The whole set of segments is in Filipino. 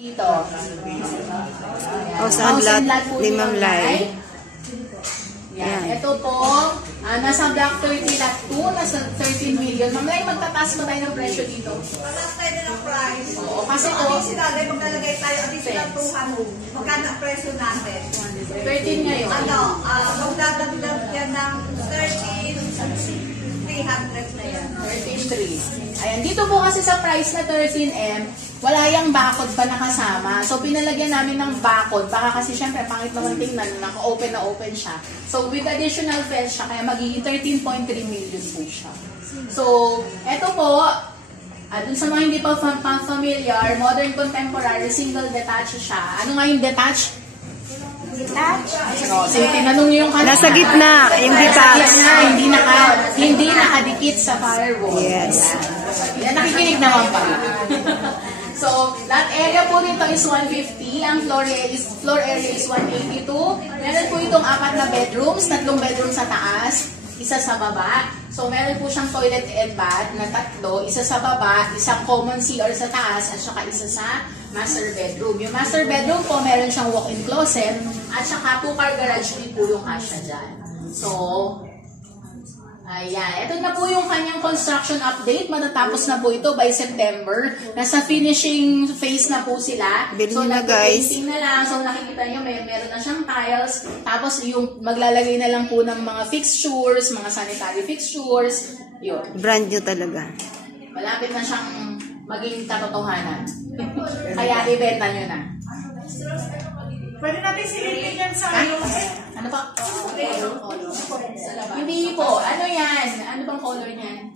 Dito. House and lot ni Ma'am Lai. Yan. Ito po, nasa Block 30 lot 2, nasa 13 million. Ma'am Lai, magtataas pa tayo ng presyo dito. Mataas tayo na ng price. Oo, kasi ito, additional, maglalagay tayo additional 200. Magkano ang presyo natin? 13 ngayon. Magdadagdag yan ng 13,300 na yan. 13.3. Ayan, dito po kasi sa price na 13M, wala yung bakod pa nakasama. So, pinalagyan namin ng bakod. Baka kasi syempre, pangit naman tingnan, naka-open na open siya. So, with additional fence siya, kaya magiging 13.3 million po siya. So, eto po, dun sa mga hindi pa familiar, modern contemporary, single detached siya. Ano nga yung detached? Detached? So, tinanong niyo yung kanina. Nasa gitna, yung detached. Hindi nakadikit sa firewall. Yes. Yan, nakikinig naman pa. So, lot area po nito is 150. Ang floor area is 182. Meron po itong 4 na bedrooms, 3 bedrooms sa taas, isa sa baba. So, meron po siyang toilet and bath na 3, isa sa baba, isang common CR sa taas, at saka isa sa master bedroom. Yung master bedroom po, meron siyang walk-in closet, at saka 2-car garage din po yung kasya dyan. So, ayan. Ito na po yung kanyang construction update. Matatapos na po ito by September. Nasa finishing phase na po sila. Bilhin na, guys. Na lang. So, nakikita nyo, meron na siyang tiles. Tapos, yung maglalagay na lang po ng mga fixtures, mga sanitary fixtures. Yun. Brand new talaga. Malapit na siyang maging katotohanan. Kaya, ibenta nyo na. Pwede natin silipin yan sa Ano pa? Hindi po. Ano yan? Ano bang color niyan?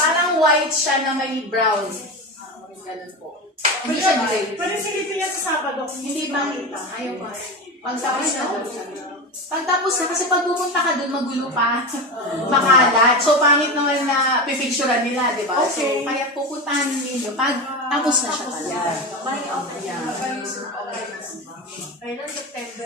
Parang white siya na may brown. Ganun po. Hindi siya gray. Pwede silipin yan sa Sabado. Hindi ba? Ayaw pa. Pagtapos na doon. Pagtapos na, kasi pag pumunta ka doon, magulo pa. Makalat. So, pangit naman na pipicturean nila, di ba? Okay. So, kaya pupuntahan ninyo pag tapos na siya talaga. May okay. Yeah. Kailan September?